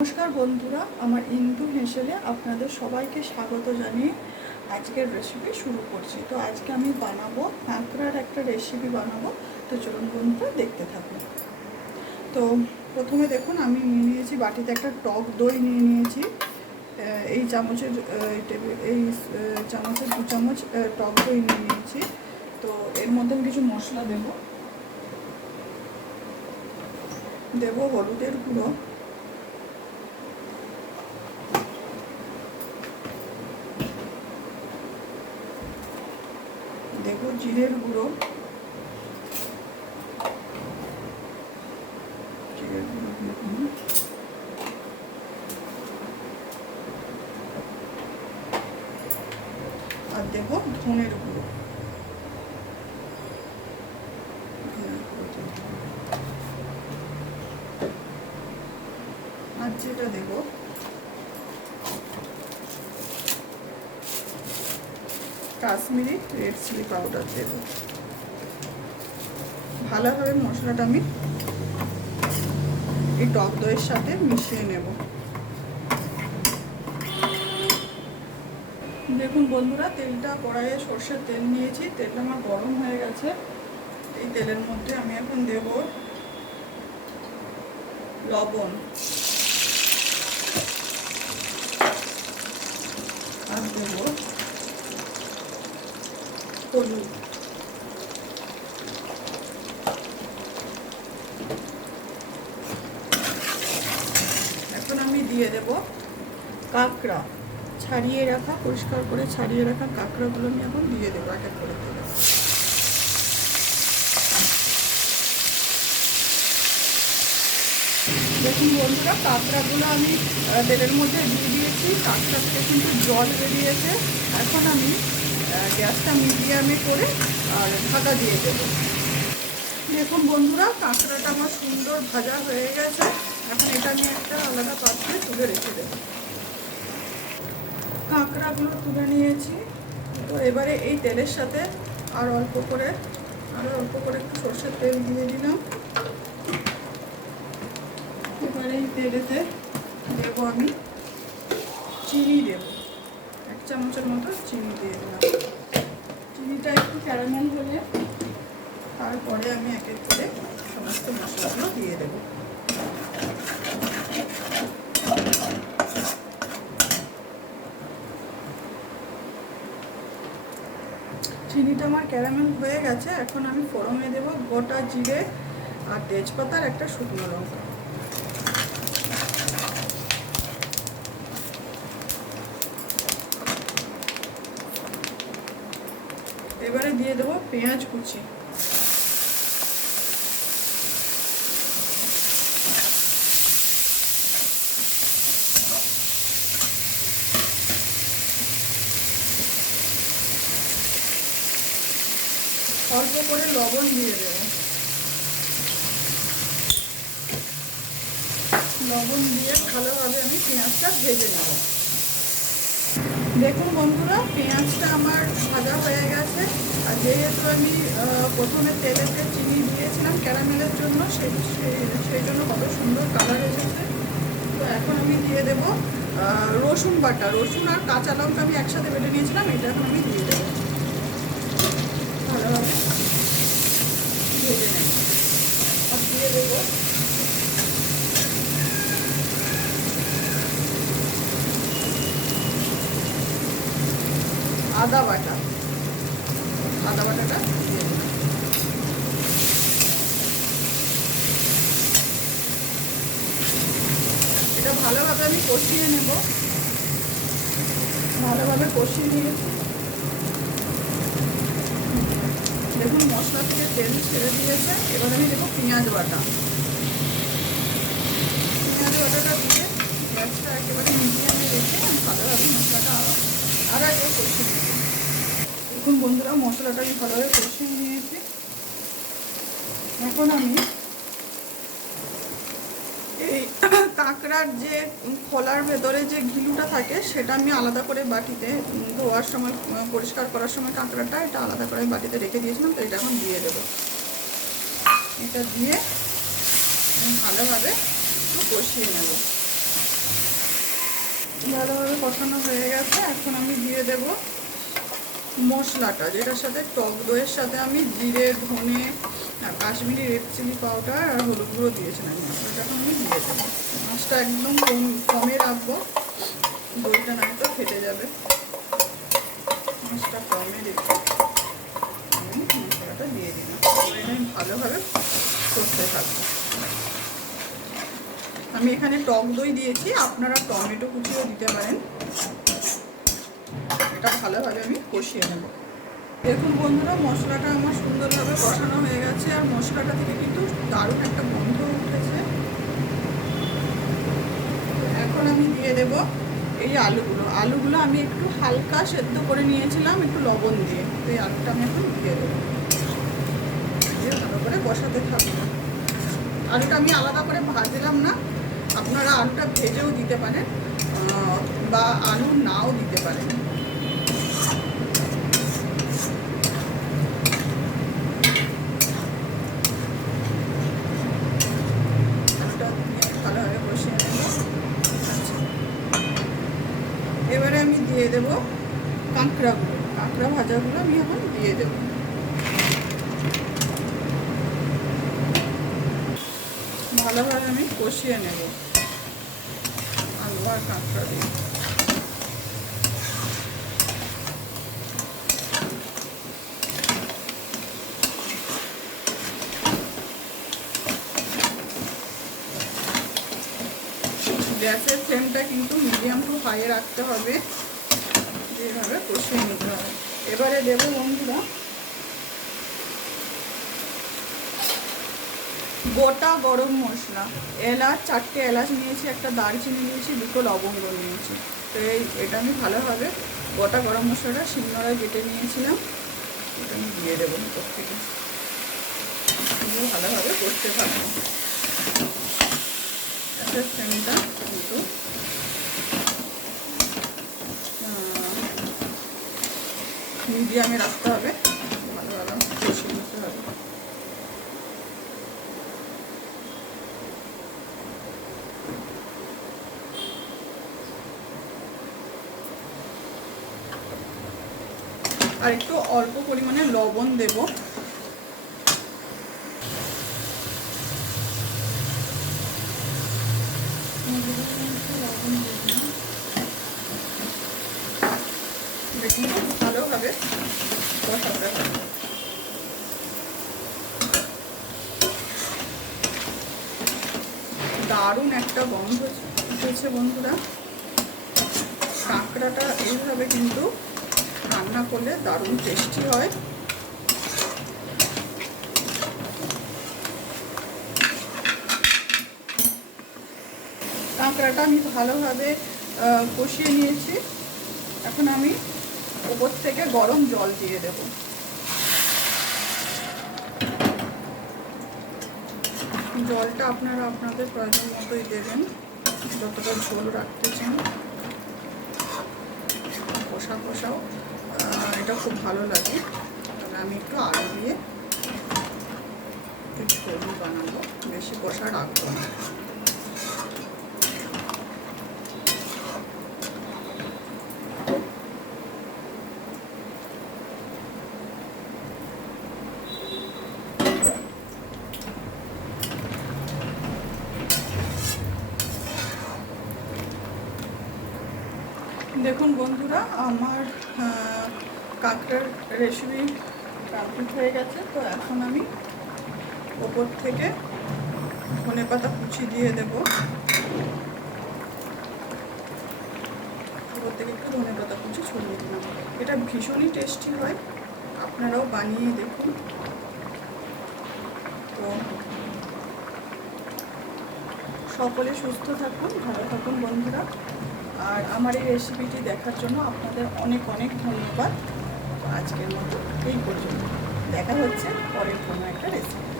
নমস্কার বন্ধুরা, আমার ইন্দু হেসেলে আপনাদের সবাইকে স্বাগত জানিয়ে আজকের রেসিপি শুরু করছি। তো আজকে আমি বানাবো কাঁকড়ার একটা রেসিপি বানাবো। তো চলুন বন্ধুরা দেখতে থাকুন। তো প্রথমে দেখুন, আমি নিয়ে নিয়েছি বাটিতে একটা টক দই নিয়ে নিয়েছি। এই চামচের এই চামচের 2 চামচ টক দই নিয়ে নিয়েছি। তো এর মধ্যে আমি কিছু মশলা দেবো হলুদের গুঁড়ো, দেবো জিরের গুঁড়ো, আর দেবো ধনের গুঁড়ো। আর যেটা দেবো কাশ্মীরি রেড চিলি পাউডার দেবো। ভালোভাবে মশলাটা আমি এই টক দইয়ের সাথে মিশিয়ে নেব। দেখুন বন্ধুরা, তেলটা কড়াইয়ে সর্ষের তেল নিয়েছি, তেলটা আমার গরম হয়ে গেছে। এই তেলের মধ্যে আমি এখন দেব লবণ, আর দেব হলুদ, এখন আমি দিয়ে দেব কাঁকড়া, ছাড়িয়ে রাখা, পরিষ্কার করে ছাড়িয়ে রাখা কাঁকড়াগুলো আমি এখন দিয়ে দেবো এক এক করে দেবো। দেখুন বন্ধুরা, কাঁকড়াগুলো আমি তেলের মধ্যে দিয়ে দিয়েছি। কাঁকড়া থেকে কিন্তু জল বেরিয়েছে। এখন আমি গ্যাসটা মিডিয়ামে করে আর ঢাকা দিয়ে দেবো। দেখুন বন্ধুরা, কাঁকড়াটা আমার সুন্দর ভাজা হয়ে গেছে। এখন এটা আমি একটা আলাদা পাত্রে তুলে রেখে দেবো। কাঁকড়াগুলো তুলে নিয়েছি। তো এবারে এই তেলের সাথে আরও অল্প করে একটু সরষের তেল দিয়ে দিলাম। এবারে এই তেলেতে দেবো আমি চিনি, দেবো 1 চামচের মতো চিনি দিয়ে দিলাম। চিনিটা একটু ক্যারামেল হলে তারপরে আমি এক এক করে সমস্ত মশলাগুলো দিয়ে দেবো। চিনিটা আমার ক্যারামেল হয়ে গেছে। এখন আমি ফোড়নে দেবো গোটা জিরে আর তেজপাতার একটা শুকনো লঙ্কা। এবারে দিয়ে দেবো পেঁয়াজ কুচি, অল্প করে লবণ দিয়ে দেবো। লবণ দিয়ে ভালোভাবে আমি পেঁয়াজটা ভেজে নেব। দেখুন বন্ধুরা, পেঁয়াজটা আমার ভাজা হয়ে গেছে। আর যেহেতু আমি প্রথমে তেলেতে চিনি দিয়েছিলাম ক্যারামেলের জন্য, সেই জন্য কত সুন্দর কালার এসেছে। তো এখন আমি দিয়ে দেব রসুন বাটা। রসুন আর কাঁচা লঙ্কা আমি একসাথে বেটে নিয়েছিলাম, এটা এখন আমি দিয়ে দেবো। ভালোভাবে ভেজে নেব। আর দিয়ে দেবো আদা বাটাটা দিয়ে দেবো। এটা ভালোভাবে আমি কষিয়ে নেব। ভালোভাবে কষিয়ে নিয়েছি। দেখুন মশলা থেকে তেল ছেড়ে দিয়েছে। এবার আমি দেবো পেঁয়াজ বাটাটা দিয়ে গ্যাসটা একেবারে মিডিয়ামে রেখে আমি ভালোভাবে মশলাটা আরও একবার কষিয়ে নিয়েছি। দেখুন বন্ধুরা, মশলাটা আমি ভালোভাবে কষিয়ে নিয়েছি। এখন আমি এই কাঁকড়ার যে খোলার ভেতরে যে ঘিলুটা থাকে সেটা আমি আলাদা করে বাটিতে ধোয়ার সময়, পরিষ্কার করার সময় কাঁকড়াটা এটা আলাদা করে বাটিতে রেখে দিয়েছিলাম। তো এটা এখন দিয়ে দেবো। এটা দিয়ে আমি ভালোভাবে কষিয়ে নেব। ভালোভাবে কষানো হয়ে গেছে। এখন আমি দিয়ে দেব মশলাটা, যেটার সাথে টক দইয়ের সাথে আমি জিরে, ধনে, কাশ্মীরি রেড চিলি পাউডার আর হলুদ গুঁড়ো দিয়েছিলাম। মশলাটা এখন আমি দিয়ে দেবো। মাছটা একদম কমে রাখবো, দইটা নয়তো ফেটে যাবে। মাছটা কমে রেখে আমি মশলাটা দিয়ে দিলাম। এটা আমি ভালোভাবে করতে থাকবো। আমি এখানে টক দই দিয়েছি, আপনারা টমেটো কুচিও দিতে পারেন। এটা ভালোভাবে আমি কষিয়ে নেব। দেখুন বন্ধুরা, মশলাটা আমার সুন্দরভাবে কষানো হয়ে গেছে আর মশলাটা থেকে কিন্তু দারুণ একটা গন্ধ উঠেছে। এখন আমি দিয়ে দেব এই আলুগুলো আমি একটু হালকা সেদ্ধ করে নিয়েছিলাম একটু লবণ দিয়ে। তো এই আলুটা আমি এখন দিয়ে দেবো, দিয়ে ভালো করে কষাতে থাকবো। আলুটা আমি আলাদা করে ভাজলাম না, আপনারা আলুটা ভেজেও দিতে পারেন বা আলু নাও দিতে পারেন। ভালোভাবে কষিয়ে নেব। এবারে আমি দিয়ে দেবো কাঁকড়া ভাজাগুলো আমি এখন দিয়ে দেবো। ভালোভাবে আমি কষিয়ে নেব আলু আর কাঁকড়া দিয়ে। গ্যাসের ফ্লেমটা কিন্তু মিডিয়াম টু হাই রাখতে হবে, এইভাবে কষিয়ে নিতে হবে। এবারে দেবো বন্ধুরা গোটা গরম মশলা, এলাচ 4টে এলাচ নিয়েছি, একটা দারচিনি নিয়েছি, 2টো লবঙ্গ নিয়েছি। তো এটা আমি ভালোভাবে গোটা গরম মশলাটা শিলনোড়ায় বেটে নিয়েছিলাম, এটা আমি দিয়ে দেবো উপর থেকে। ভালোভাবে কষতে থাকবো। গ্যাসের ফ্লেমটা কিন্তু মিডিয়ামে রাখতে হবে, ভালো কষিয়ে নিতে হবে। আর একটু অল্প পরিমাণে লবণ দেব। দেখুন ভালোভাবে কষাতে হবে। দারুণ একটা গন্ধ উঠেছে বন্ধুরা। কাঁকড়াটা এইভাবে কিন্তু রান্না করলে দারুণ টেস্টি হয়। কাঁকড়াটা আমি ভালোভাবে কষিয়ে নিয়েছি। এখন আমি উপর থেকে গরম জল দিয়ে দেব। জলটা আপনারা আপনাদের প্রয়োজন মতোই দেবেন, যতটা ঝোল রাখতে চান। কষাও এটা খুব ভালো লাগে। তবে আমি একটু আলু দিয়ে একটু ঝোল বানাবো, বেশি কষা রাখবো না। দেখুন বন্ধুরা, আমার কাঁকড়ার রেসিপি কমপ্লিট হয়ে গেছে। তো এখন আমি ওপর থেকে ধনেপাতা কুচি দিয়ে দেব। ওপর থেকে একটু ধনেপাতা কুচি ছড়িয়ে দিলাম। এটা ভীষণই টেস্টি হয়, আপনারাও বানিয়ে দেখুন। তো সকলে সুস্থ থাকুন, ভালো থাকুন বন্ধুরা। আর আমার এই রেসিপিটি দেখার জন্য আপনাদের অনেক অনেক ধন্যবাদ। আজকের মতো এই পর্যন্ত, দেখা হচ্ছে পরের কোনো একটা রেসিপি।